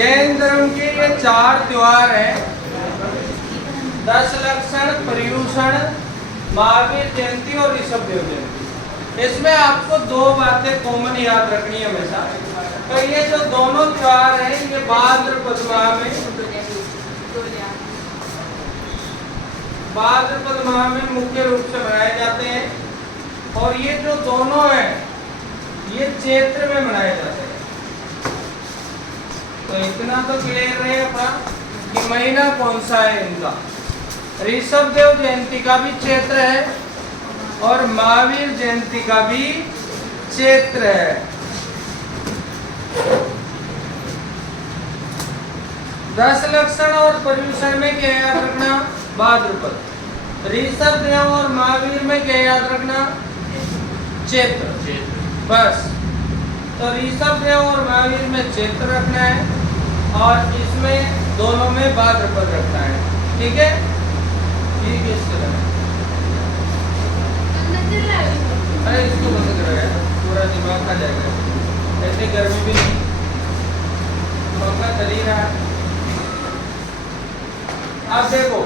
जैन धर्म के ये 4 त्योहार हैं, दशलक्षण, पर्युषण, महावीर जयंती और ऋषभ देव जयंती। इसमें आपको 2 बातें कॉमन याद रखनी है हमेशा। तो ये जो दोनों त्योहार हैं ये भाद्रपद माह में मुख्य रूप से मनाए जाते हैं। और ये जो दोनों हैं ये चैत्र में मनाए जाते हैं। तो इतना तो क्लियर रहे अपना कि महीना कौन सा है इनका। ऋषभ देव जयंती का भी चैत्र है और महावीर जयंती का भी चैत्र है। दशलक्षण और पर्युषण में क्या याद रखना? भाद्रपद। ऋषभ देव और महावीर में क्या याद रखना? चैत्र। बस। तो ऋषभ देव और महावीर में चैत्र रखना है और इसमें दोनों में भाद्रपद रखना है। ठीक है? ठीक है। अरे इसको बंद करो यार, पूरा दिमाग खा जाएगा। ऐसे गर्मी भी नहीं, पंखा चल ही रहा है। अब देखो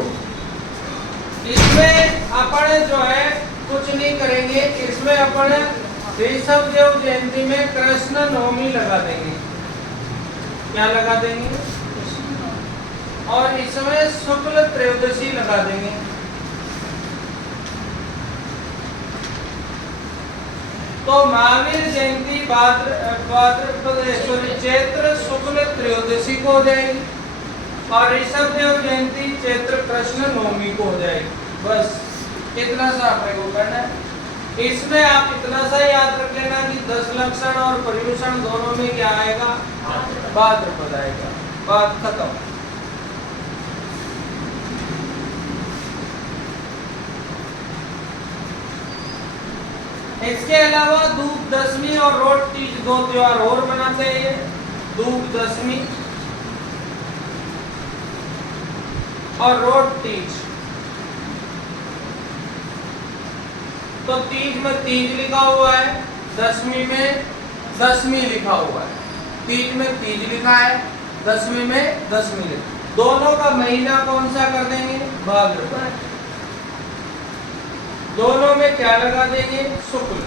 इसमें अपन जो है कुछ नहीं करेंगे। इसमें अपन ऋषभ देव जयंती में कृष्ण नवमी लगा देंगे। क्या लगा देंगे? और इसमें शुक्ल त्रयोदशी लगा देंगे। तो महावीर जयंती चैत्र शुक्ल त्रयोदशी को हो जाएगी और ऋषभ देव जयंती चैत्र कृष्ण नवमी को हो जाएगी। बस इतना सा आपने को करना है। इसमें आप इतना सा याद रख लेना कि दशलक्षण और पर्युषण दोनों में क्या आएगा? भाद्रपद आएगा। बात खत्म। इसके अलावा धूप दशमी और रोट तीज 2 त्योहार और मनाते हैं। धूप दशमी और रोट तीज। तो तीज में तीज लिखा हुआ है, दशमी में दशमी लिखा हुआ है। तीज में तीज लिखा है, दशमी में दशमी लिखा। दोनों का महीना कौन सा कर देंगे? भाद्रपद। दोनों में क्या लगा देंगे? शुक्ल।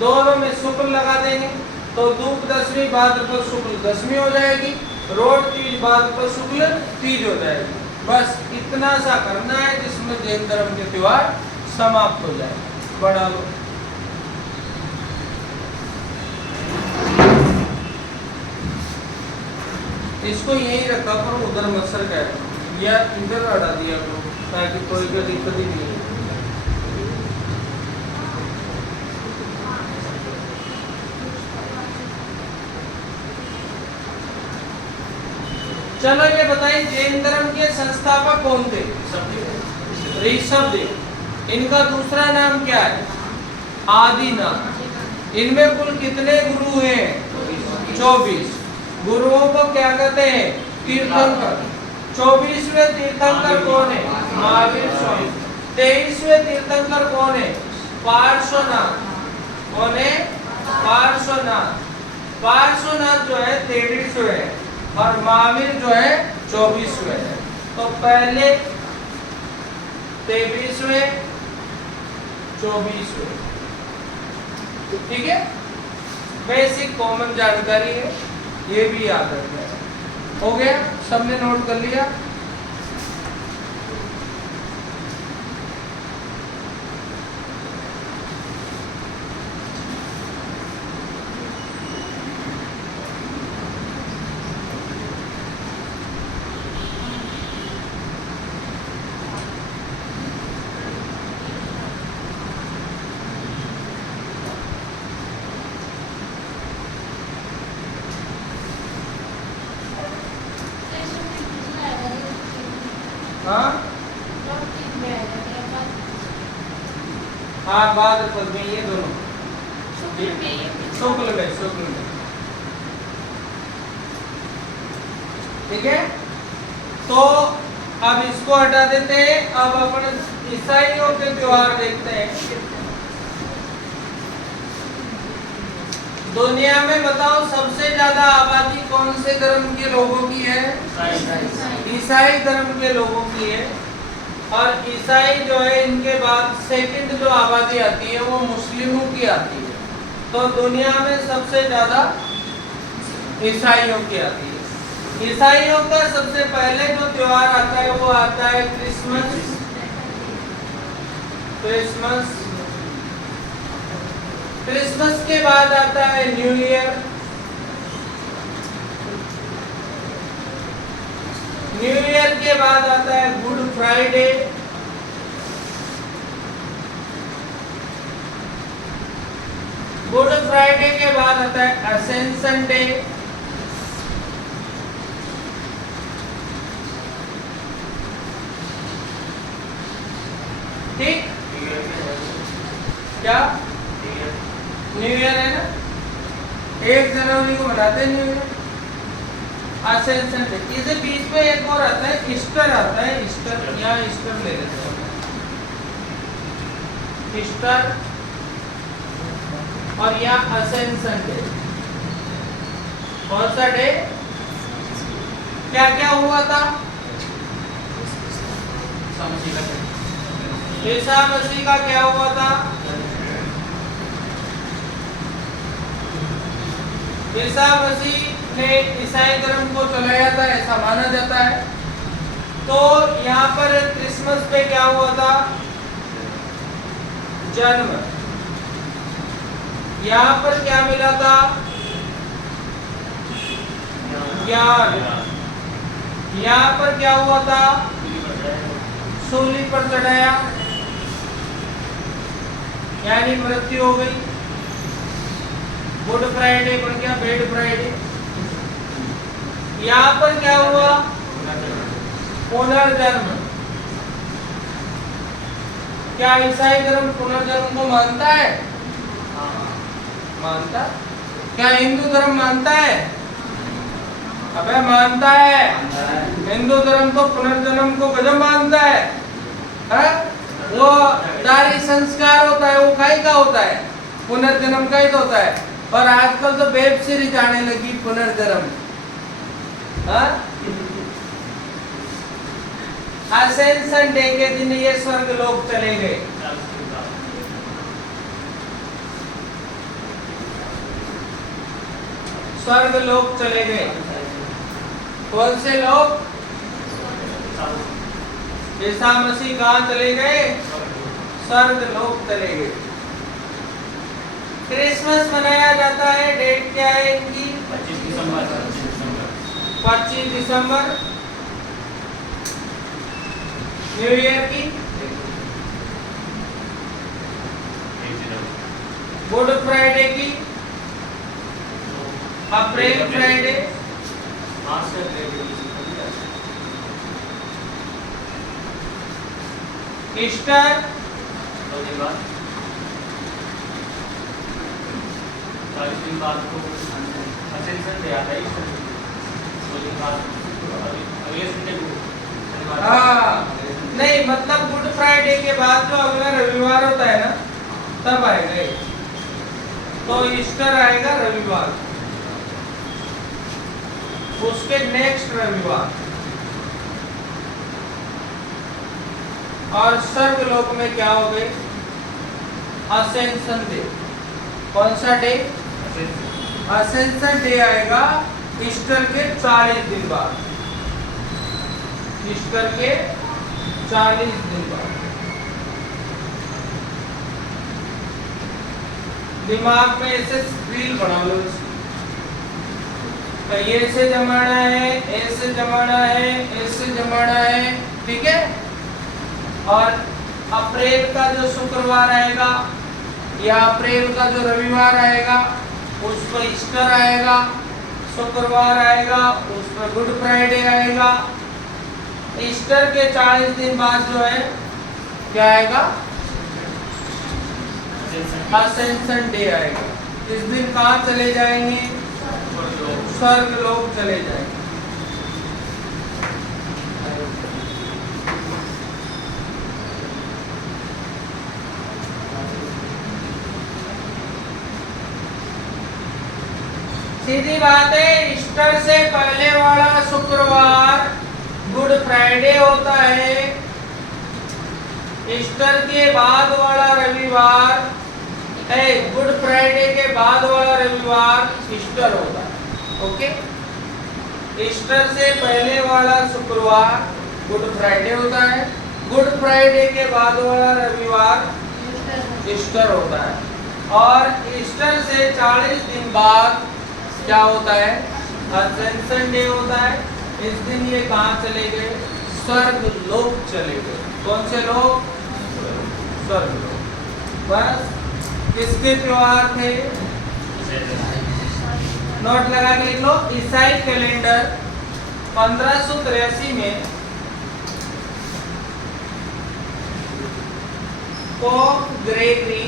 दोनों में शुक्ल लगा देंगे तो धूप दशमी भाद्रपद शुक्ल दशमी हो जाएगी। रोट तीज भाद्रपद शुक्ल तीज हो जाएगी। बस इतना सा करना है जिसमें जैन धर्म के त्योहार समाप्त हो जाए। बढ़ा लो। इसको यही रखा करो, उधर मत्सर का या इधर हटा दिया करो ताकि कोई भी दिक्कत ही नहीं है। चलो ये बताइए जैन धर्म के संस्थापक कौन थे? ऋषभ देव। इनका दूसरा नाम क्या है? आदिनाथ। इनमें कुल कितने गुरु हैं? 24। गुरुओं को क्या कहते हैं? तीर्थंकर। 24वें तीर्थंकर कौन है? महावीर स्वामी। 23वें तीर्थंकर कौन है? पार्श्वनाथ। कौन है? पार्श्वनाथ। पार्श्वनाथ जो है 23वें है और महावीर जो है 24वें है। तो पहले 23वें 24वें। ठीक है? बेसिक कॉमन जानकारी है, ये भी याद रखना है। हो गया? सबने नोट कर लिया? हाँ भाद्रपद में ये दोनों शुक्ल में। ठीक है? तो अब इसको हटा देते हैं। अब अपन ईसाइयों के त्योहार देखते हैं। दुनिया में बताओ सबसे ज्यादा आबादी कौन से धर्म के लोगों की है? ईसाई धर्म के लोगों की है। और ईसाई जो है इनके बाद सेकंड जो आबादी आती है वो मुस्लिमों की आती है। तो दुनिया में सबसे ज्यादा ईसाइयों की आती है। ईसाइयों का सबसे पहले जो त्योहार आता है वो आता है क्रिसमस। क्रिसमस के बाद आता है न्यू ईयर। न्यू ईयर के बाद आता है गुड फ्राइडे। गुड फ्राइडे के बाद आता है असेंशन डे। ठीक, क्या न्यू ईयर है ना, 1 जनवरी को मनाते हैं न्यू ईयर। असेंशन डे, इसे बीच में एक और आता है ईस्टर आता है। ईस्टर, यहाँ ईस्टर ले लेते हैं। ईस्टर और यहाँ असेंशन डे। कौन सा डे? क्या क्या हुआ था? ईसा मसीह का क्या हुआ था? ईसा मसीह ने ईसाई धर्म को चलाया था, ऐसा माना जाता है। तो यहाँ पर क्रिसमस पे क्या हुआ था? जन्म। यहाँ पर क्या मिला था? ज्ञान। यहाँ पर क्या हुआ था? सूली पर चढ़ाया, यानी मृत्यु हो गई। गुड फ्राइडे बन गया बेड फ्राइडे। यहाँ पर क्या हुआ? पुनर्जन्म। क्या ईसाई धर्म पुनर्जन्म को मानता है? मानता। क्या हिंदू धर्म मानता है? अबे मानता है। हिंदू धर्म तो पुनर्जन्म को गजब मानता है। वो दारी संस्कार होता है, वो काहे का होता है? पुनर्जन्म का ही तो होता है। और आजकल तो वेब सीरीज आने लगी पुनर्जन्म। असेंशन डे के दिन ये स्वर्ग लोग चले गए। स्वर्ग लोग चले गए। कौन से लोग? ईसा मसीह कहाँ चले गए? स्वर्ग लोग चले गए। क्रिसमस मनाया जाता है, डेट क्या है इनकी? 25 दिसंबर। न्यू ईयर की? गुड फ्राइडे की? अप्रैल फ्राइडे। ईस्टर 40 दिन बाद को असेंशन डे आता है। अगले संडे को। हाँ नहीं, मतलब गुड फ्राइडे के बाद जो अगला रविवार होता है ना, तब आएगा ये। तो ईस्टर आएगा रविवार, उसके नेक्स्ट रविवार। और स्वर्गलोक में क्या हो गए? Ascension day. कौन सा डे? असेंशन डे आएगा ईस्टर के 40 दिन बाद। ईस्टर के 40 दिन बाद। दिमाग में ऐसे रील बना लो। तो ये से जमाना है, ऐसे जमाना है, ऐसे जमाना है, ठीक है। और अप्रैल का जो शुक्रवार आएगा या अप्रैल का जो रविवार आएगा उस पर ईस्टर आएगा। शुक्रवार आएगा उस पर गुड फ्राइडे आएगा। ईस्टर के 40 दिन बाद जो है क्या आएगा? असेंशन डे आएगा। इस दिन कहाँ चले जाएंगे? स्वर्ग लोग चले जाएंगे। सीधी बात है, ईस्टर से पहले वाला शुक्रवार गुड फ्राइडे होता है, ईस्टर के बाद वाला रविवार है, गुड फ्राइडे के बाद वाला रविवार ईस्टर होता है। ओके, ईस्टर से पहले वाला शुक्रवार गुड फ्राइडे होता है, गुड फ्राइडे के बाद वाला रविवार ईस्टर होता है, और ईस्टर से 40 दिन बाद क्या होता है, असेंशन डे होता है। इस दिन ये कहाँ चले गए, स्वर्ग लोक चले गए। कौन से लोक, स्वर्ग लोक। बस किसके त्योहार थे, नोट लगा के लिख लो। ईसाई कैलेंडर 1583 में पोप ग्रेगरी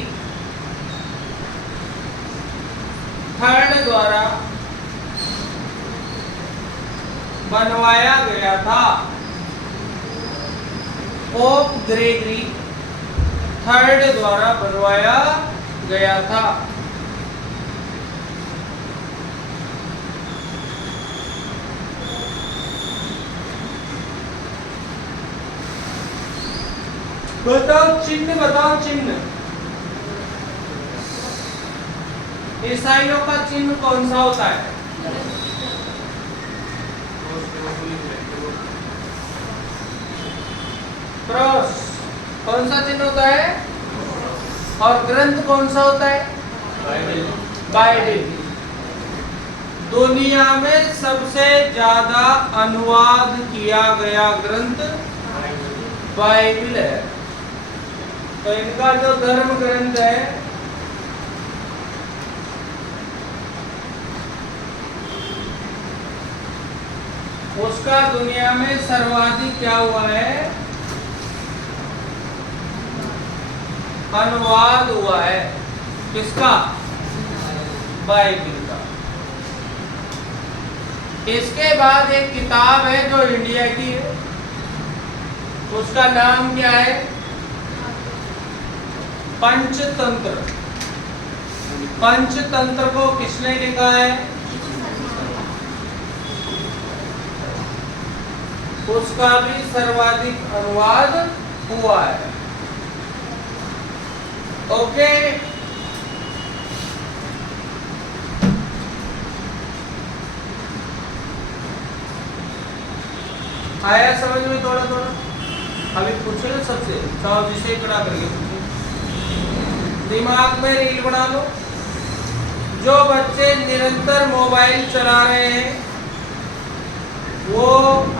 थर्ड द्वारा बनवाया गया था। पोप ग्रेगरी थर्ड द्वारा बनवाया गया था। बताओ चिन्ह, बताओ चिन्ह। ईसाइयों का चिन्ह कौन सा होता है, क्रॉस। कौन सा चिन्ह होता है, और ग्रंथ कौन सा होता है, बाइबिल। दुनिया में सबसे ज्यादा अनुवाद किया गया ग्रंथ बाइबिल है। तो इनका जो धर्म ग्रंथ है उसका दुनिया में सर्वाधिक क्या हुआ है, अनुवाद हुआ है। किसका, बाइबिल का। इसके बाद एक किताब है जो इंडिया की है, उसका नाम क्या है, पंचतंत्र। पंचतंत्र को किसने लिखा है, उसका भी सर्वाधिक अनुवाद हुआ है। ओके, आया समझ में थोड़ा थोड़ा? अभी पूछो ना सबसे, चाहो जिसे कड़ा करके पूछो। दिमाग में रील बना लो। जो बच्चे निरंतर मोबाइल चला रहे हैं वो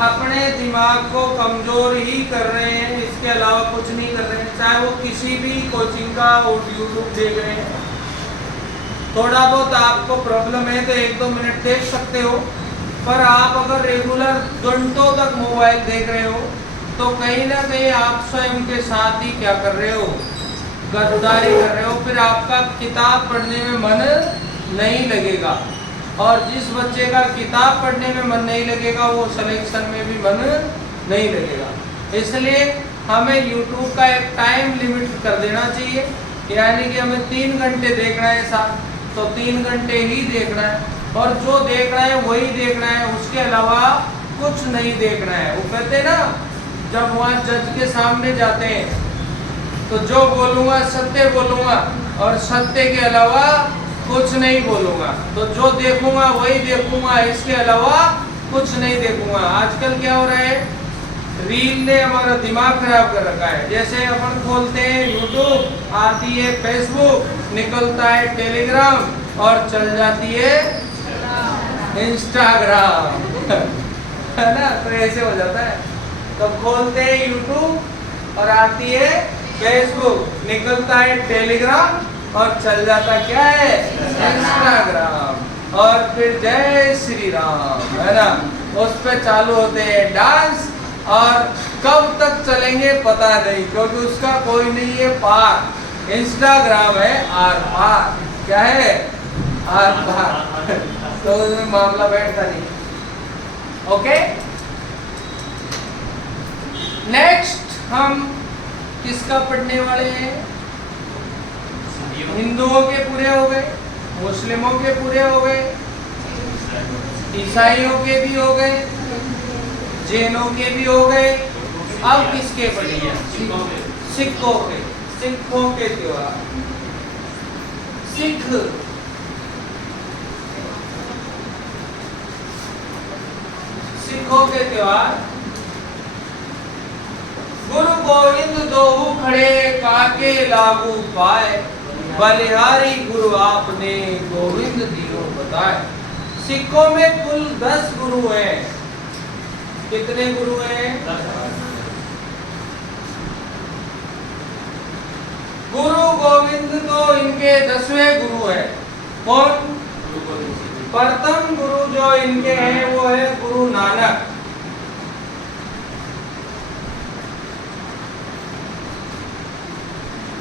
अपने दिमाग को कमजोर ही कर रहे हैं, इसके अलावा कुछ नहीं कर रहे हैं। चाहे वो किसी भी कोचिंग का यूट्यूब देख रहे हैं, थोड़ा बहुत आपको प्रॉब्लम है तो 1-2 मिनट देख सकते हो, पर आप अगर रेगुलर घंटों तक मोबाइल देख रहे हो तो कहीं ना कहीं आप स्वयं के साथ ही क्या कर रहे हो, गद्दारी कर रहे हो। फिर आपका किताब पढ़ने में मन नहीं लगेगा, और जिस बच्चे का किताब पढ़ने में मन नहीं लगेगा वो सिलेक्शन में भी मन नहीं लगेगा। इसलिए हमें YouTube का एक टाइम लिमिट कर देना चाहिए, यानी कि हमें 3 घंटे देखना है साथ, तो 3 घंटे ही देखना है, और जो देखना है वही देखना है, उसके अलावा कुछ नहीं देखना है। वो कहते हैं ना, जब वहाँ जज के सामने जाते हैं तो जो बोलूँगा सत्य बोलूँगा, और सत्य के अलावा कुछ नहीं बोलूँगा, तो जो देखूँगा वही देखूँगा, इसके अलावा कुछ नहीं देखूँगा। आजकल क्या हो रहा है, रील ने हमारा दिमाग खराब कर रखा है। जैसे अपन खोलते हैं यूट्यूब, आती है फेसबुक, निकलता है टेलीग्राम, और चल जाती है इंस्टाग्राम है ना, तो ऐसे हो जाता है। तो खोलते हैं यूट्यूब और आती है फेसबुक, निकलता है टेलीग्राम, और चल जाता क्या है, इंस्टाग्राम। और फिर जय श्री राम, है ना, उस पे चालू होते हैं डांस, और कब तक चलेंगे पता नहीं, क्योंकि उसका कोई नहीं है पार। इंस्टाग्राम है आर पार, क्या है, आर पार तो उसमें मामला बैठता नहीं। ओके, नेक्स्ट हम किसका पढ़ने वाले हैं, हिंदुओं के पूरे हो गए, मुस्लिमों के पूरे हो गए, ईसाइयों के भी हो गए, जैनों के भी हो गए, अब किसके पड़ी है? सिखों के। सिखों के त्योहार, सिख सिखों के त्योहार। गुरु गोविंद दोहु खड़े काके लागू पाए, बलिहारी गुरु आपने गोविंद दियो बताए। सिखों में कुल 10 गुरु हैं। कितने गुरु हैं? गुरु गोविंद तो इनके 10वें गुरु है। कौन? प्रथम गुरु जो इनके हैं वो है गुरु नानक।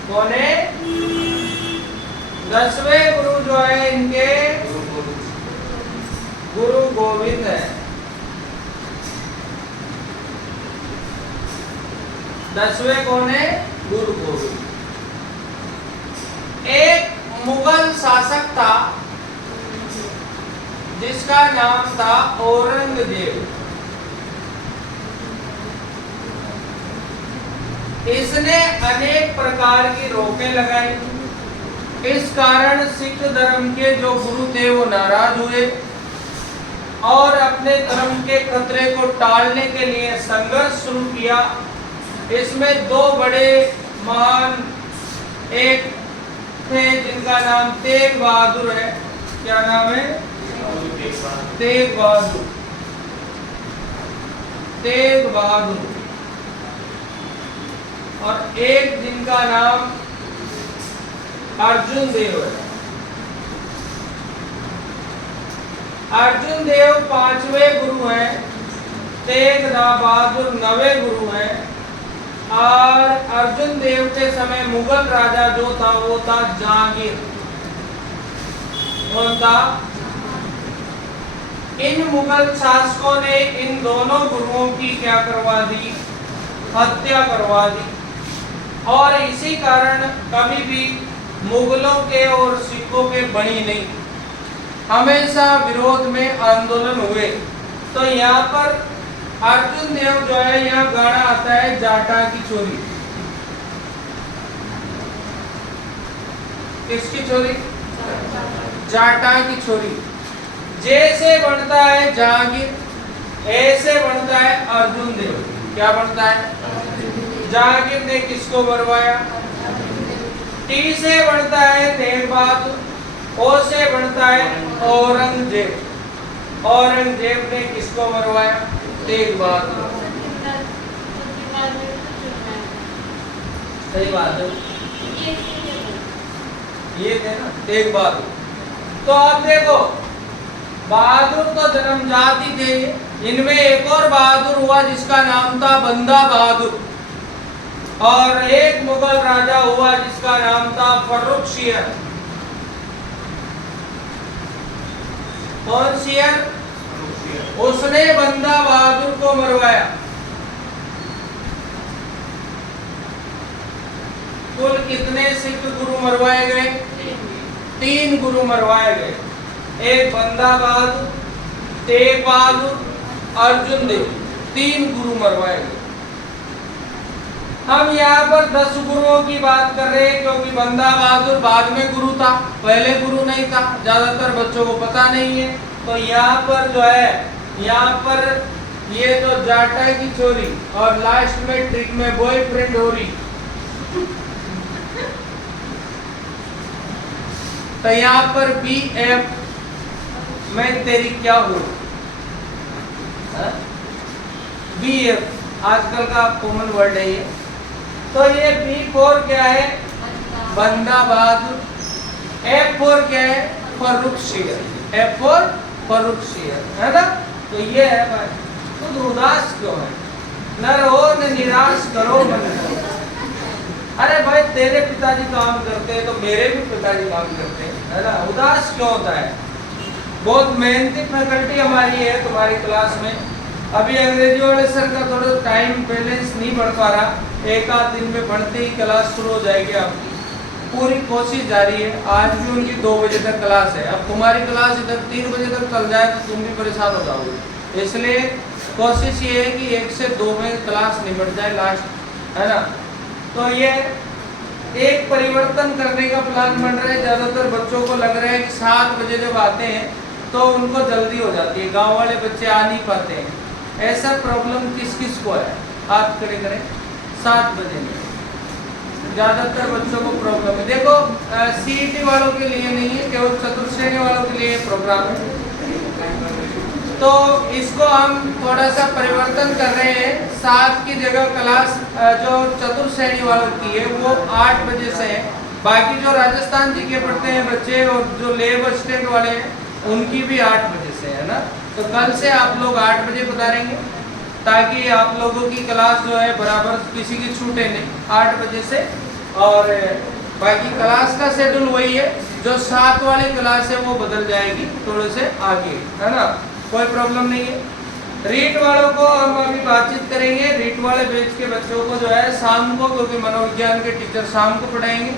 कौन है? 10वें गुरु जो है इनके गुरु गोविंद है। 10वें कौन है? गुरु गोविंद। एक मुगल शासक था जिसका नाम था औरंगजेब। इसने अनेक प्रकार की रोकें लगाई। इस कारण सिख धर्म के जो गुरु थे वो नाराज हुए और अपने धर्म के खतरे को टालने के लिए संघर्ष शुरू किया। इसमें 2 बड़े महान एक थे जिनका नाम तेग बहादुर है। क्या नाम है? तेग बहादुर। तेग बहादुर। और एक जिनका नाम अर्जुन देव है। अर्जुन देव 5वें गुरु हैं। तेग बहादुर 9वें गुरु हैं। और अर्जुन देव के समय मुगल राजा जो था वो था जहांगीर। कौन था? इन मुगल शासकों ने इन दोनों गुरुओं की क्या करवा दी? हत्या करवा दी। और इसी कारण कभी भी मुगलों के और सिखों के बनी नहीं, हमेशा विरोध में आंदोलन हुए। तो यहाँ पर अर्जुन देव जो है, यहाँ गाना आता है जाटा की चोरी। किसकी चोरी? जाटा की चोरी। जैसे बनता है जहांगीर ऐसे बनता है अर्जुन देव। क्या बनता है? जहांगीर ने किसको मरवाया? टी से बनता है तेग बहादुर, ओ से बनता है औरंगजेब। औरंगजेब ने किसको मरवाया? तेग बहादुर। सही बात है, ये थे ना तेग बहादुर। तो आप देखो, बहादुर तो जन्मजाति थे। इनमें एक और बहादुर हुआ जिसका नाम था बंदा बहादुर। और एक मुगल राजा हुआ जिसका नाम था फर्रुखशियर। कौन शियर? उसने बंदा बहादुर को मरवाया। कुल कितने सिख गुरु मरवाए गए? 3 गुरु मरवाए गए। एक बंदा बहादुर, तेग बहादुर, अर्जुन देव, 3 गुरु मरवाए गए। हम यहाँ पर 10 गुरुओं की बात कर रहे हैं क्योंकि बंदा बहादुर बाद में गुरु था, पहले गुरु नहीं था। ज्यादातर बच्चों को पता नहीं है। तो यहाँ पर जो है, यहाँ पर ये तो जाटा की चोरी और लास्ट में ट्रिक में बॉयफ्रेंड हो रही। तो यहाँ पर BF मैं तेरी क्या हूँ? BF आजकल का कॉमन वर्ड है ये। तो ये B4 क्या है? बंदा बहादुर। F4 क्या है? फर्रुखशियर। F4 फर्रुखशियर, है ना? तो ये है भाई। खुद उदास क्यों है? न रहो न निराश करो मन को। अरे भाई तेरे पिताजी काम करते हैं तो मेरे भी पिताजी काम करते हैं, है ना? उदास क्यों होता है? बहुत मेहनती फैकल्टी हमारी है तुम्हारी क्लास में। अभी अंग्रेजी वाले सर का थोड़ा टाइम बैलेंस नहीं बढ़ पा रहा। 1 आध दिन में बढ़ते ही क्लास शुरू हो जाएगी आपकी। पूरी कोशिश जारी है। आज भी उनकी 2 बजे तक क्लास है। अब तुम्हारी क्लास इधर 3 बजे तक चल जाए तो तुम भी परेशान हो जाओगे। इसलिए कोशिश ये है कि 1 से 2 में क्लास निपट जाए लास्ट, है ना। तो ये एक परिवर्तन करने का प्लान बन रहा है। ज़्यादातर बच्चों को लग रहा है कि 7 बजे जब आते हैं तो उनको जल्दी हो जाती है, गांव वाले बच्चे आ नहीं पाते हैं। ऐसा प्रॉब्लम किस किस को है? हाथ खड़े करें। 7 बजे में ज़्यादातर बच्चों को प्रॉब्लम है। देखो सीईटी वालों के लिए नहीं है, केवल चतुर्श्रेणी वालों के लिए प्रोग्राम है। तो इसको हम थोड़ा सा परिवर्तन कर रहे हैं। 7 की जगह क्लास जो चतुर्श्रेणी वालों की है वो 8 बजे से है। बाकी जो राजस्थान जी के पढ़ते हैं बच्चे और जो लेब असिस्टेंट वाले हैं उनकी भी 8 बजे से है ना। तो कल से आप लोग 8 बजे पधारेंगे ताकि आप लोगों की क्लास जो है बराबर किसी की छूटे नहीं, 8 बजे से। और बाकी क्लास का शेड्यूल वही है, जो 7 वाली क्लास है वो बदल जाएगी थोड़े से आगे, है ना। कोई प्रॉब्लम नहीं है। रीट वालों को हम अभी बातचीत करेंगे। रीट वाले बैच के बच्चों को जो है शाम को, क्योंकि मनोविज्ञान के टीचर शाम को पढ़ाएंगे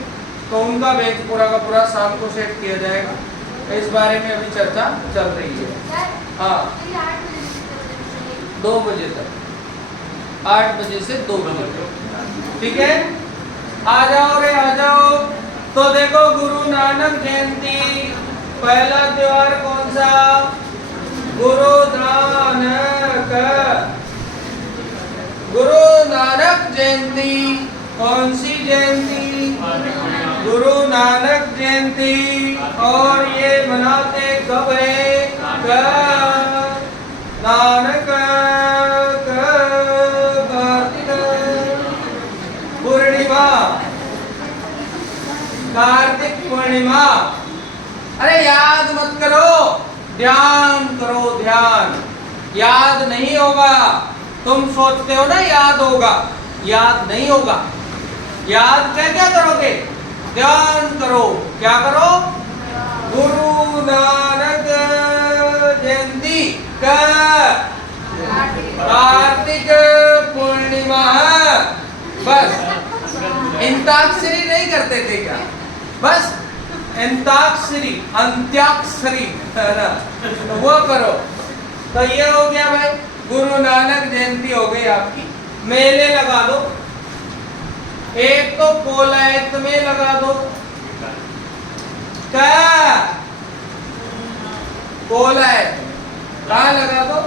तो उनका बैच पूरा का पूरा शाम को सेट किया जाएगा। इस बारे में अभी चर्चा चल रही है। हाँ 2 बजे तक, 8 बजे से 2 बजे तक, ठीक है। आ जाओ रे आ जाओ। तो देखो गुरु नानक जयंती, पहला त्योहार कौन सा? गुरु नानक, गुरु नानक जयंती। कौन सी जयंती? गुरु नानक जयंती। और ये मनाते कब है? नानक कार्तिक पूर्णिमा, कार्तिक पूर्णिमा। अरे याद मत करो, ध्यान करो, ध्यान। याद नहीं होगा। तुम सोचते हो ना याद होगा, याद नहीं होगा। याद क्या क्या करोगे? ध्यान करो। क्या करो? गुरु नानक जयंती का कार्तिक पूर्णिमा। बस अंताक्षरी नहीं करते थे क्या? बस अंताक्षरी, अंत्याक्षरी, है ना, तो वो करो। तो ये हो गया भाई, गुरु नानक जयंती हो गई आपकी। मेले लगा दो। एक तो कोलायत में लगा दो। क्या? कोलायत कहाँ लगा दो?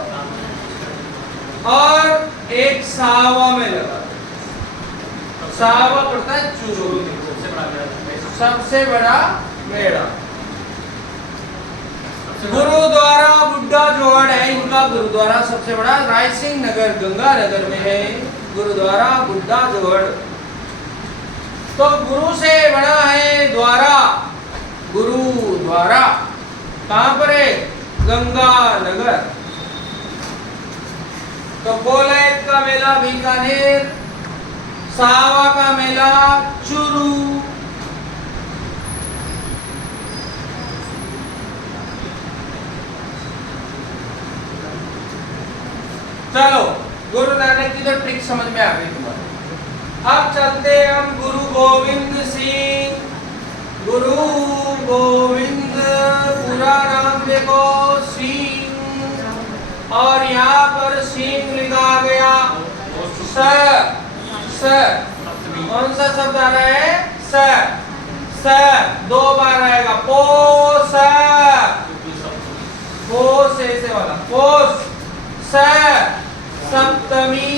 और एक सावा में लगा दो। सावा पड़ता है चूरू, सबसे बड़ा मेला। गुरुद्वारा बुड्ढा जोड़ है इनका गुरुद्वारा सबसे बड़ा, रायसिंह नगर गंगानगर में है गुरुद्वारा बुड्ढा जोड़। तो गुरु से बड़ा है द्वारा, गुरुद्वारा। कहाँ पर है? गंगानगर। तो कोलायत का मेला बीकानेर, सावा का मेला चूरू। चलो गुरु नानक की तो ट्रिक समझ में आ गई तुम्हारे। अब चलते हम गुरु गोविंद सिंह। गुरु गोविंद पूरा नाम देखो सिंह, और यहाँ पर सिंह लिखा गया स। कौन सा शब्द आ रहा है? स 2 बार आएगा। पोस, पोस ऐसे वाला पोस। सप्तमी,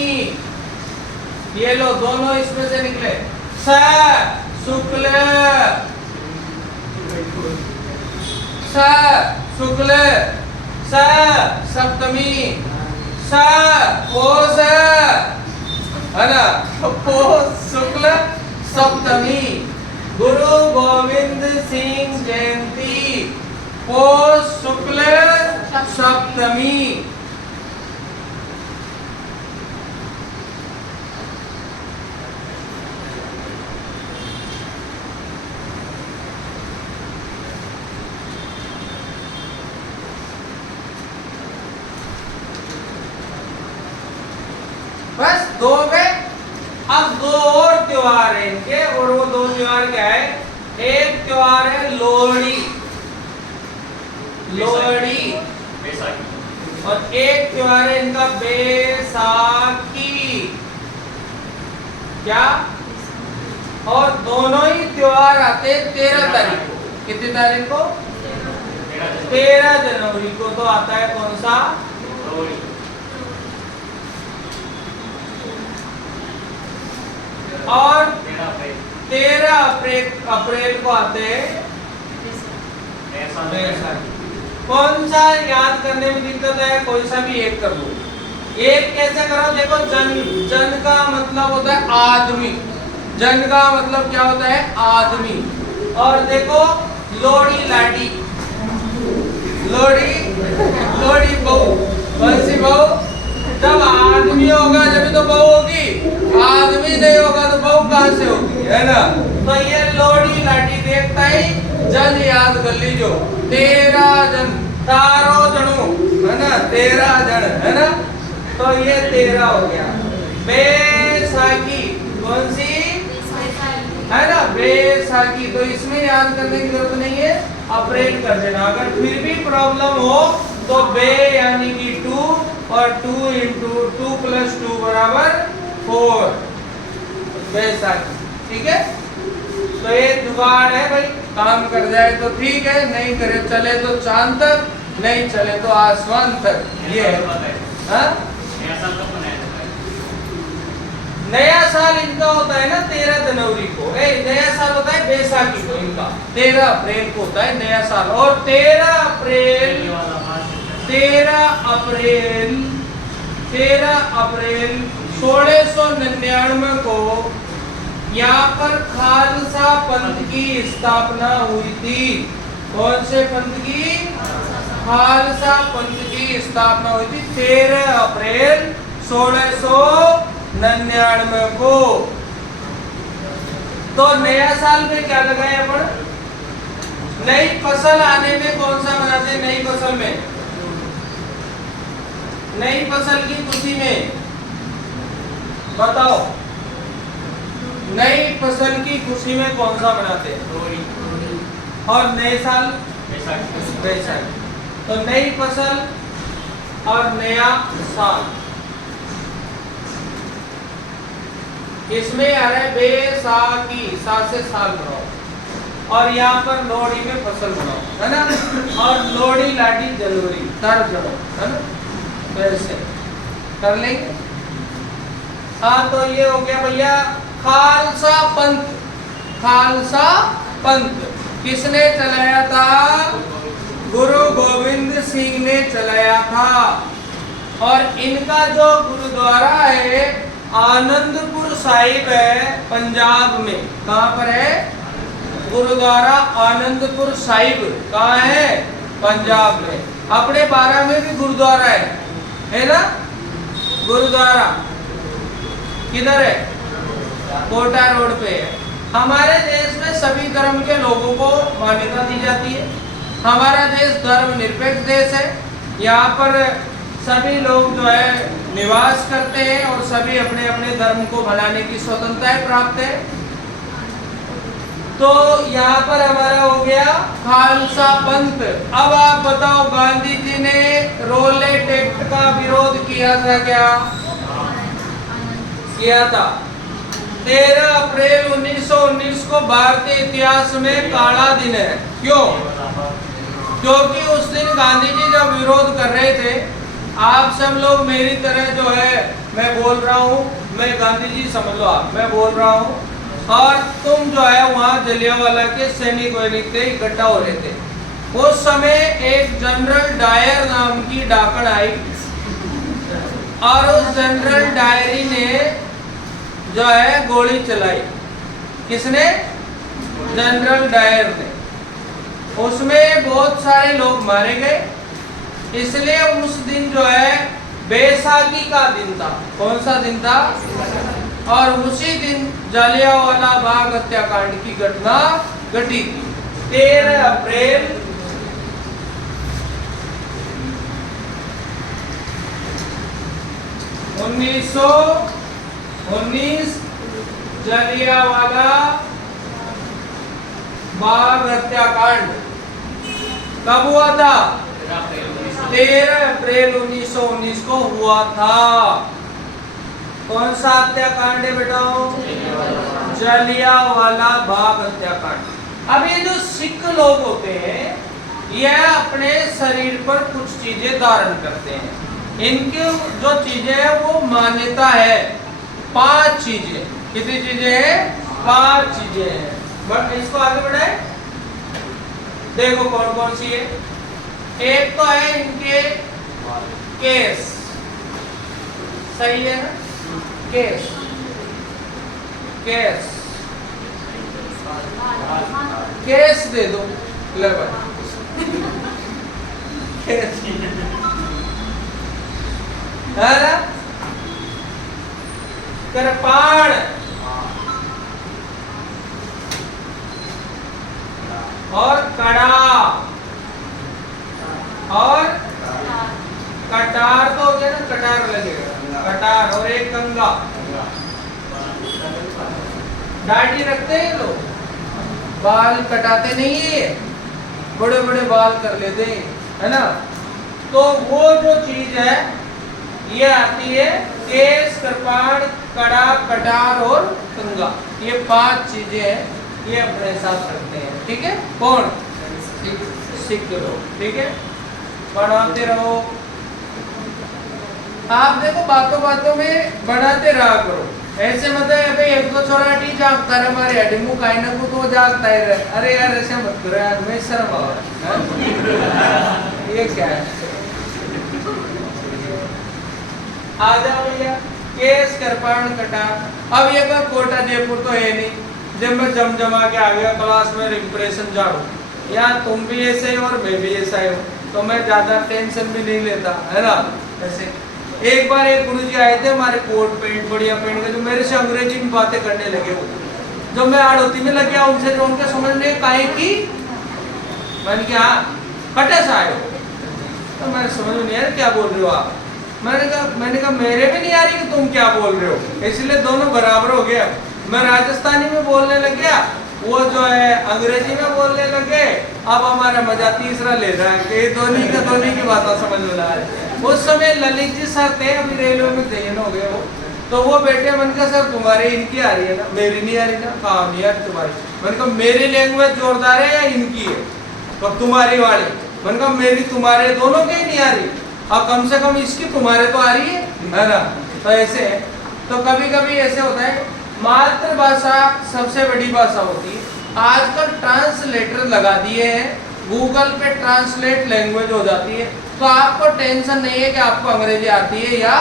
ये लो दोनों इसमें से निकले। स शुक्ल, स शुक्ल, स सप्तमी, स पोस, है ना, पोस शुक्ल सप्तमी। गुरु गोविंद सिंह जयंती पोस शुक्ल सप्तमी। बस 2 में। अब 2 और त्योहार है इनके, और वो 2 त्योहार क्या है? एक त्योहार है लोहड़ी, लोहड़ी, बैसाखी। और एक त्योहार है इनका बैसाखी। क्या? और दोनों ही त्योहार आते 13 तारीख को। कितनी तारीख को? 13 जनवरी को। तो आता है कौन सा? लोहड़ी। और 13 अप्रैल को आते हैं अप्रैल। बैसाखी। कौन सा याद करने में दिक्कत है? कोई सा भी एक कर लो। एक कैसे करो? देखो, जन, जन का मतलब होता है आदमी। जन का मतलब क्या होता है? आदमी। और देखो, लोहड़ी लाडी, लोहड़ी, लोहड़ी बहू। कौन सी बहू? जब आदमी होगा जब तो बहू होगी, आदमी नहीं होगा तो बहू कहां से होगी, है ना? तो ये लोहड़ी लाडी देखता ही जन याद कर लीजो। 13 जन, तारो जनू, है ना? 13 जन, है ना? तो ये 13 हो गया। बैसाखी, कौन सी? है ना? बैसाखी। तो इसमें याद करने की जरूरत नहीं है, अप्रैल कर देना। अगर फिर भी प्रॉब्लम हो तो बे यानी कि 2 और 2 इंटू 2 प्लस 2 बराबर 4, बैसाखी। ठीक है? तो ये जुगाड़ है भाई, काम कर जाए तो ठीक है, नहीं करे चले तो चांद तक, नहीं चले तो आसमान तक। ये है। हाँ? नया साल इनका होता है ना 13 जनवरी को। नया साल होता है बैसाखी को इनका, 13 अप्रैल को होता है नया साल। और 13 अप्रैल 1699 को यहाँ पर खालसा पंथ की स्थापना हुई थी। कौन से पंथ की? खालसा पंथ की स्थापना हुई थी 13 अप्रैल 1699 को। तो नया साल में क्या लगाए अपन? नई फसल आने में कौन सा मनाते हैं? नई फसल में, नई फसल की खुशी में बताओ, नई फसल की खुशी में कौन सा मनाते हैं? लोहड़ी। और नए साल? बैसाखी। बैसाखी। तो नई फसल और नया साल, इसमें आ रहा है बैसाखी, सा से साल बनाओ, और यहाँ पर लोहड़ी में फसल बनाओ, है ना? और लोहड़ी लाडी जनवरी, तर जड़ो, है ना? तो ऐसे कर लेंगे। हाँ, तो ये हो गया भैया खालसा पंथ। खालसा पंथ किसने चलाया था? गुरु गोविंद सिंह ने चलाया था। और इनका जो गुरुद्वारा है आनंदपुर साहिब है पंजाब में। कहाँ पर है? गुरुद्वारा आनंदपुर साहिब कहाँ है? पंजाब में। अपने 12 में भी गुरुद्वारा है ना? गुरुद्वारा किधर है? कोटा रोड पे है। हमारे देश में सभी धर्म के लोगों को मान्यता दी जाती है। हमारा देश धर्मनिरपेक्ष देश है। यहाँ पर सभी लोग जो है निवास करते हैं और सभी अपने अपने धर्म को मनाने की स्वतंत्रता प्राप्त है। तो यहाँ पर हमारा हो गया खालसा पंथ। अब आप बताओ, गांधी जी ने रोलेट एक्ट का विरोध किया था क्या? किया था। 13 अप्रैल 1919 को भारतीय इतिहास में काला दिन है। क्यों? क्योंकि उस दिन गांधी जी जब विरोध कर रहे थे, आप सब लोग मेरी तरह जो है, मैं बोल रहा हूँ, मैं गांधी जी समझ लो आप, मैं बोल रहा हूँ, और तुम जो है वहाँ जलियांवाला के सैनिक वैनिक थे, इकट्ठा हो रहे थे। उस समय एक जनरल डायर नाम की डाकण आई और उस जनरल डायरी ने जो है गोली चलाई। किसने? जनरल डायर ने। उसमें बहुत सारे लोग मारे गए। इसलिए उस दिन जो है बैसाखी का दिन था। कौन सा दिन था? और उसी दिन जलियांवाला बाग हत्याकांड की घटना घटी थी। 13 अप्रैल 1919 जलियांवाला बाघ हत्याकांड कब हुआ था? 13 अप्रैल 1919 को हुआ था। कौन सा हत्याकांड है बेटा? जलियांवाला बाग हत्याकांड। अब ये जो सिख लोग होते हैं यह अपने शरीर पर कुछ चीजें धारण करते हैं। इनकी जो चीजें हैं वो मान्यता है 5 चीजें। कितनी चीजें हैं? 5 चीजें हैं। बट इसको आगे बढ़ाए, देखो कौन कौन सी है। एक तो है इनके केस, सही है ना? केस, केस, केस दे दो ले भाई। केस है ना? कृपाण और कड़ा और कटार तो हो गया ना, कटार लगेगा, कटार। और एक कंगा। दाढ़ी रखते हैं लोग, बाल कटाते नहीं है, बड़े बड़े बाल कर लेते हैं, है ना? तो वो जो चीज है ये आती है केस, कृपाण, कड़ा, कटार और कंगा। ये 5 चीजें हैं, ये अपने साथ रखते हैं। ठीक है? कौन? सिख लोग। ठीक है, बढ़ाते रहो। आप देखो बातों बातों में बढ़ाते रहा करो। ऐसे मतलब भाई एक दो छोरा टी जागता रहे हमारे अडिमू काइना को तो जागता ही रहे। अरे यार ऐसे मत करो यार, मैं शर्म आ रहा है। ये क्या है? आ जाओ भैया। केस, कृपाण, कटार। अब ये कोटा जयपुर तो है नहीं। जब मैं जमा के आ गया क्लास में इंप्रेशन झाड़ू, यार तुम भी ऐसे हो और मैं भी ऐसा ही हूँ, तो मैं ज्यादा टेंशन भी नहीं लेता, है ना? ऐसे एक बार एक गुरुजी आए थे हमारे, कोट पैंट बढ़िया पहन के, जो मेरे से अंग्रेजी में बातें करने लगे। वो जब मैं आड़ोती में लग गया उनसे, जो उनके समझ में काहे की मैंने क्या कटे से आए हो, तो मैंने समझ में नहीं आया क्या बोल रहे हो आप। मैंने कहा मेरे भी नहीं आ रही कि तुम क्या बोल रहे हो, इसलिए दोनों बराबर हो गया। मैं राजस्थानी में बोलने लग गया, वो जो है अंग्रेजी में बोलने लगे। अब हमारा मजा तीसरा ले रहा है कि दोनों की बातें समझ में आ रही है। उस समय ललित जी सर थे, अभी रेलवे में जैन हो गए वो, तो वो बेटे मन का सर तुम्हारे इनकी आ रही है ना, मेरी नहीं आ रही ना। कहा नहीं यार तुम्हारी। मैंने कहा मेरी लैंग्वेज जोरदार है या इनकी है? तो तुम्हारी वाली। मैंने कहा मेरी तुम्हारे दोनों की नहीं आ रही, अब कम से कम इसकी तुम्हारे तो आ रही है ना? तो ऐसे है। तो कभी कभी ऐसे होता है, मातृभाषा सबसे बड़ी भाषा होती है। आजकल ट्रांसलेटर लगा दिए हैं, गूगल पे ट्रांसलेट लैंग्वेज हो जाती है, तो आपको टेंशन नहीं है कि आपको अंग्रेजी आती है या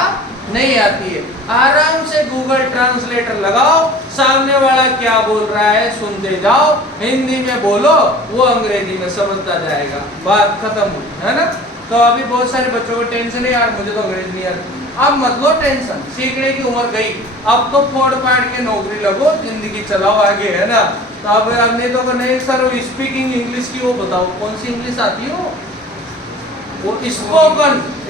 नहीं आती है। आराम से गूगल ट्रांसलेटर लगाओ, सामने वाला क्या बोल रहा है सुनते जाओ, हिंदी में बोलो, वो अंग्रेजी में समझता जाएगा, बात खत्म हुई, है ना? तो अभी बहुत सारे बच्चों को टेंशन है, यार मुझे तो अंग्रेजी नहीं आती। अब मत लो टेंशन, सीखने की उम्र गई, अब तो फोड़ फाड़ के नौकरी लगो, जिंदगी चलाओ आगे, है ना? तो अब नहीं तो नहीं सर स्पीकिंग इंग्लिश की वो बताओ, कौन सी इंग्लिश आती हो? वो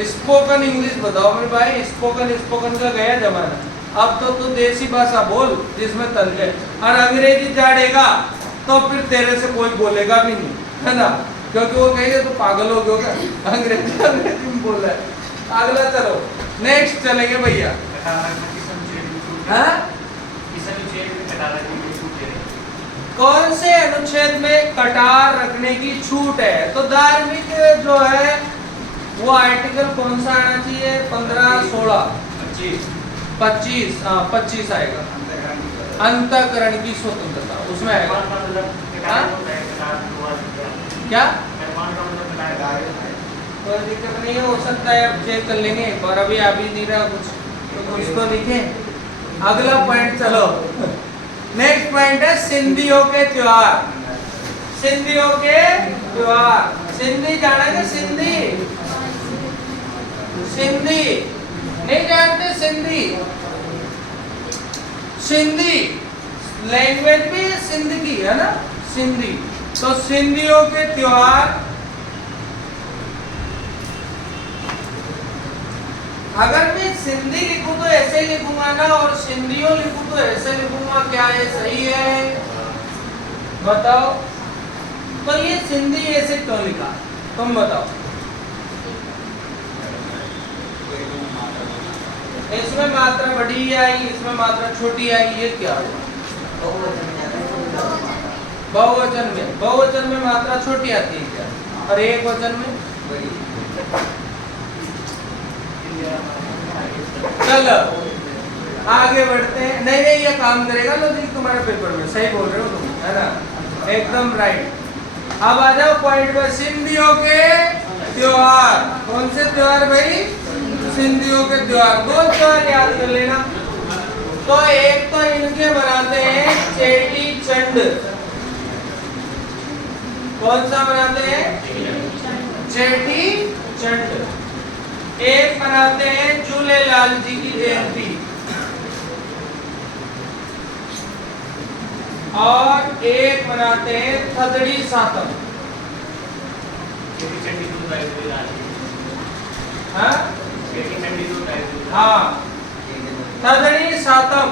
स्पोकन इंग्लिश बताओ मेरे भाई। स्पोकन का गया जमाना। अब तो तू देसी भाषा बोल जिसमें तल जाए, और अंग्रेजी झाड़ेगा तो फिर तेरे से कोई बोलेगा भी नहीं, है ना? क्योंकि वो कहेंगे तो पागल हो गया, अंग्रेजी में बोल रहा है। अगला चलो नेक्स्ट चलेंगे भैया। कौन से अनुच्छेद में कटार रखने की छूट है? तो धार्मिक जो है वो आर्टिकल कौन सा आना चाहिए? 15, 16, 25, 25 आएगा। अंतःकरण की स्वतंत्रता उसमें आएगा। क्या कोई दिक्कत नहीं है, हो सकता है अब चेक कर लेंगे और अभी नहीं रहा कुछ, तो कुछ तो लिखे। अगला पॉइंट चलो, नेक्स्ट पॉइंट है सिंधियों के त्योहार। सिंधियों के त्योहार, सिंधी जानेंगे? सिंधी नहीं जानते? सिंधी लैंग्वेज भी सिंध की है ना, सिंधी। तो सिंधियों के त्योहार, अगर मैं सिंधी लिखूं तो ऐसे लिखूंगा ना, और सिंधियों लिखूं तो ऐसे लिखूंगा, क्या ये सही है? बताओ। तो ये सिंधी ऐसे क्यों लिखा, तुम बताओ। इसमें मात्रा बड़ी आई, इसमें मात्रा छोटी आई, ये क्या हुआ? बहुवचन में मात्रा छोटी आती है क्या, और एक वचन में बड़ी। चलो आगे बढ़ते हैं। नहीं नहीं, ये काम करेगा लॉजिक तुम्हारे पेपर में, सही बोल रहे हो तुम, है ना, एकदम राइट। अब आ जाओ पॉइंट पर। सिंधियों के त्योहार, कौन से त्योहार भाई? सिंधियों के त्योहार। दो त्योहार याद कर लेना। तो एक तो इनके मनाते हैं चेटी चंड। कौन सा मनाते हैं? चेटी चंड। एक मनाते हैं झूलेलाल जी की जयंती, और एक मनाते हैं थदड़ी सातम। हाँ हाँ, थदड़ी सातम।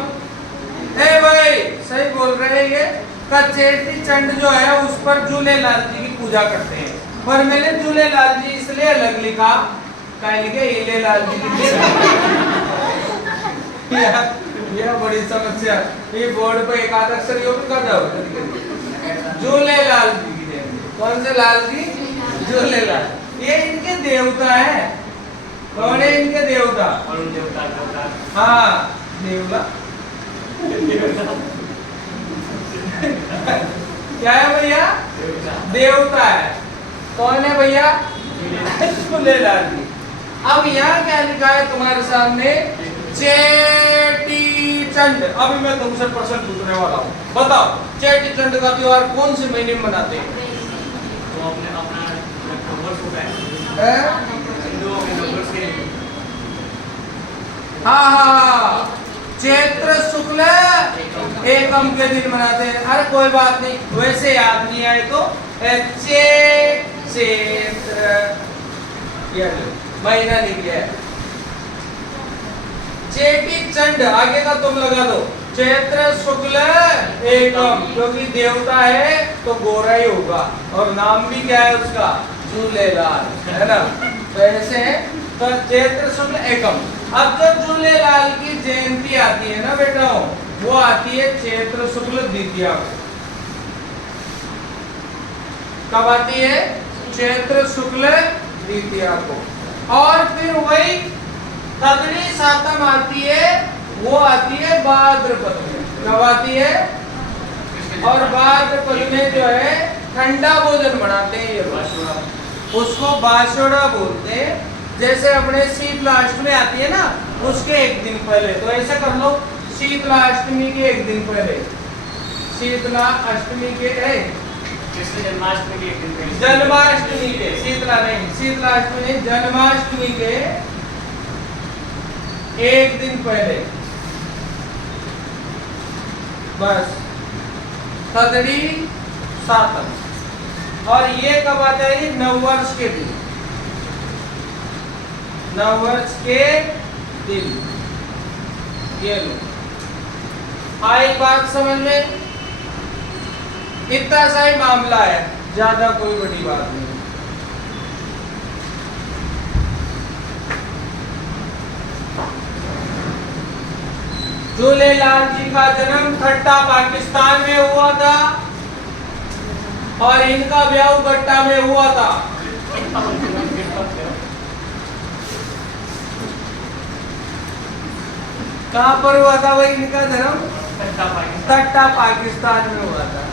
ए भाई सही बोल रहे हैं। ये का चेटी चंड जो है उस पर झूलेलाल जी की पूजा करते हैं, पर मैंने झूलेलाल जी इसलिए अलग लिखा, क्या लिखे? इलेलाल जी की। यह बड़ी समस्या, ये बोर्ड पे एक आध अक्षर योग कर जाओ। झूलेलाल जी की जयंती। कौन से लाल जी? झूलेलाल। ये इनके देवता है। कौन है इनके देवता? हाँ, देवला। क्या है भैया? देवता है। कौन है भैया? झूलेलाल जी। अब यहाँ क्या लिखा है तुम्हारे सामने? चेटी चंड। अभी मैं तुमसे प्रश्न पूछने वाला हूँ, बताओ चेटी चंड का त्योहार कौन से महीने में मनाते हैं? तो अपना नववर्ष होता है? हिंदुओं में नववर्ष के। हाँ, चैत्र शुक्ल एकम के दिन मनाते हैं। अरे कोई बात नहीं, वैसे याद नहीं आए तो चैत्र महीना लिख लिया है। चेटी चंड आगे का तुम लगा दो। चैत्र शुक्ल एकम, क्योंकि देवता है तो गोरा ही होगा, और नाम भी क्या है उसका? झूलेलाल, है ना। तो ऐसे तो चैत्र शुक्ल एकम। अब जो झूलेलाल की जयंती आती है ना बेटा, वो आती है चैत्र शुक्ल द्वितीया को। कब आती है? चैत्र शुक्ल द्वितीया को। और फिर वही थदड़ी सातम आती है, वो आती है भाद्रपद में। कब आती है? और भाद्रपद में जो है ठंडा भोजन बनाते हैं ये लोग, उसको बाशोड़ा बोलते हैं। जैसे अपने शीतलाष्टमी आती है ना, उसके एक दिन पहले, तो ऐसा कर लो शीतलाष्टमी के एक दिन पहले, शीतलाष्टमी के जन्माष्टमी के एक दिन पहले, जन्माष्टमी के, शीतला नहीं, शीतलाष्टमी नहीं, जन्माष्टमी के एक दिन पहले बस थदड़ी सातम। और ये कब आ जाएगी? नववर्ष के दिन, नववर्ष के दिन। ये लो, आई बात समझ में? इतना सा ही मामला है, ज्यादा कोई बड़ी बात नहीं। झूलेलाल जी का जन्म ठट्टा पाकिस्तान में हुआ था, और इनका ब्याह गट्टा में हुआ था। कहाँ पर हुआ था भाई इनका जन्म? ठट्टा पाकिस्तान में हुआ था।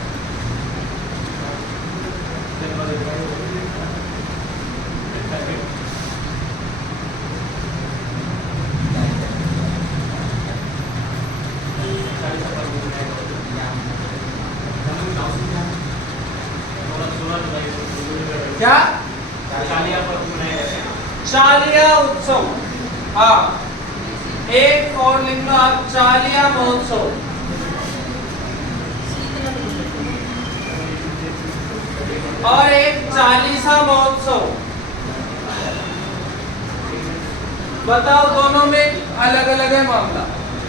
क्या? चालिया उत्सव। हाँ, एक और लिख लो आप, चालिया महोत्सव। और एक चालीसा महोत्सव। बताओ, दोनों में अलग अलग है मामला।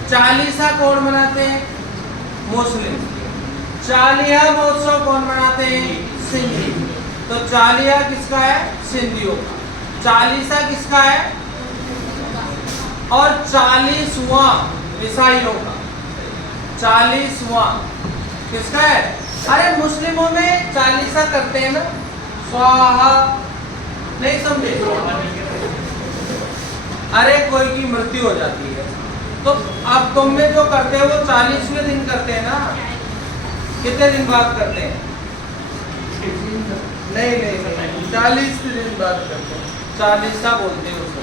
चालीसा कौन मनाते हैं? मुस्लिम। चालिया महोत्सव कौन मनाते हैं? सिंधी। तो चालिया किसका है? सिंधियों का। चालीसा किसका है? और 40वां ईसाइयों का। 40वां किसका है? अरे मुस्लिमों में चालीसा करते हैं ना, स्वाहा, नहीं समझे? अरे कोई की मृत्यु हो जाती है तो अब तुम में जो करते हैं वो 40वें दिन करते हैं ना। कितने दिन बाद करते हैं? नहीं 40 दिन बाद करते हैं, चालीसा बोलते हैं उसको।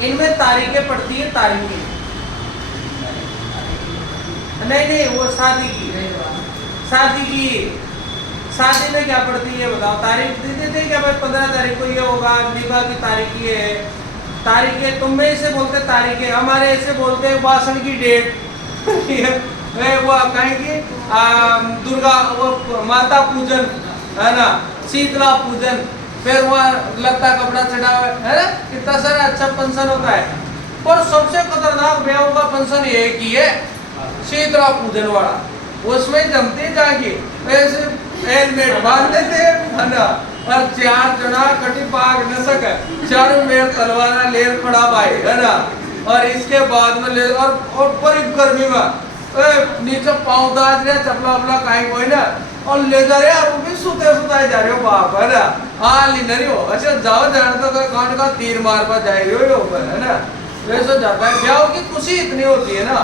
इनमें तारीखें पड़ती है, तारीखें नहीं वो शादी की, शादी की, शादी में क्या पड़ती है बताओ? तारीख दे देते क्या भाई? 15 तारीख को ये होगा, विवाह की तारीख ये है। तारीखें तुम में इसे बोलते तारीखें, हमारे ऐसे बोलते हैं भाषण की डेट। वो कहीं की दुर्गा, वो माता पूजन है ना, शीतला पूजन, फिर वहाँ लगता कपड़ा चढ़ा हुआ है ना, कितना सारा अच्छा फंक्शन होता है। और सबसे खतरनाक ब्याह का फंक्शन ये की है, शीतला पूजन वाला। उसमें जमते जाके ऐसे हेलमेट बांध देते है ना, और 4 जना कटी पाग न सके, चारों में तलवार लेर पड़ा भाई है ना। और इसके बाद में ले और बड़ी गर्मी में नीचे पाँव दाज रहे, चपला वपला कहीं कोई ना, और ले जा रहे और वो भी सुते सुताए जा रहे हो बाप है ना। हाँ ली नहीं हो, अच्छा जाओ जाने तो कांड का तीर मार पा जाए है ना। वैसे जाता है, ब्याह की खुशी इतनी होती है ना।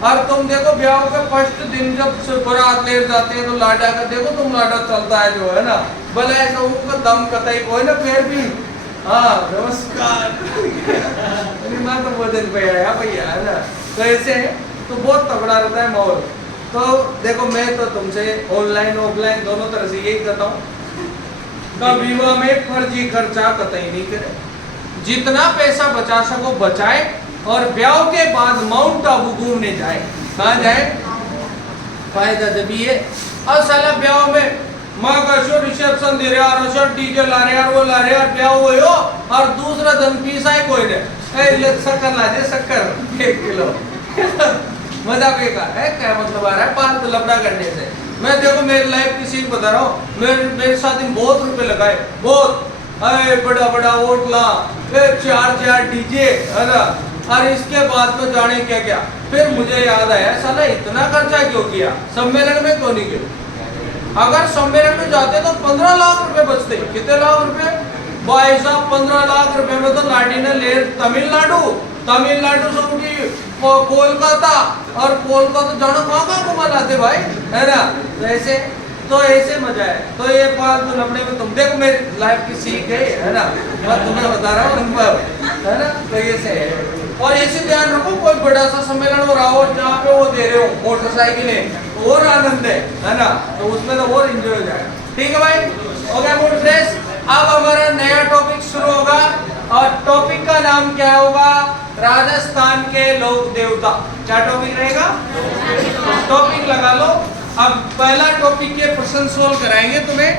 और तुम देखो ब्याह के फर्स्ट दिन जब बारात ले जाते हैं तो लाडा का देखो तुम, लाडा चलता है जो है ना, भले ऐसा उनका दम कतई कोई ना, फिर भी हाँ नमस्कार माँ तो वो दिन पे आया भैया है ना। तो ऐसे तो बहुत तगड़ा रहता है माहौल। तो देखो मैं तो तुमसे ऑनलाइन ऑफलाइन दोनों तरह से यही कहता हूँ, विवाह में फर्जी खर्चा कतई नहीं करे, जितना पैसा बचा सको बचाए, और ब्याह के बाद माउंट आबू घूमने जाए। कहाँ जाए? फायदा जब ये। और साला ब्याह में माँ का शो रिसेप्शन दे रहे और शो डीजे ला रहे और वो ला रहे और ब्याह हुए हो, और दूसरा दिन पीसा ही कोई नहीं, शक्कर ला दे, शक्कर 1 किलो मजा बेकार है। क्या मतलब आ रहा है पाल लफड़ा करने से? मैं देखो मेरी लाइफ की सीख बता रहा हूँ, मेरे साथ बहुत रुपए लगाए, बहुत बड़ा बड़ा होटला, 4 डीजे है ना, और इसके बाद तो जाने क्या क्या। फिर मुझे याद आया साला इतना खर्चा क्यों किया, सम्मेलन में क्यों नहीं गए? अगर सम्मेलन में जाते तो 15 लाख रुपए बचते। कितने लाख रुपए भाई साहब? 15 लाख रुपए में तो लाडी ने ले तमिलनाडु से उठी कोलकाता, और कोलकाता जाना कहाँ घुमा लाते भाई है ना। तो ऐसे मजा है। तो ये फालतू लपड़े में तुम देखो मेरी लाइफ की सीख है ना, मैं तुम्हें बता रहा हूँ अनुभव है ना। तो ऐसे है। और ऐसे ध्यान रखो, कोई बड़ा सा सम्मेलन हो रहा हो जहाँ पे वो दे रहे हो मोटरसाइकिलें, और आनंद है ना, तो उसमें तो और एंजॉय हो जाएगा। ठीक है भाई, हो गया मूड फ्रेश। अब हमारा नया टॉपिक शुरू होगा, और टॉपिक का नाम क्या होगा? राजस्थान के लोक देवता। क्या टॉपिक रहेगा? टॉपिक लगा लो। अब पहला टॉपिक के प्रश्न सोल्व कराएंगे तुम्हें।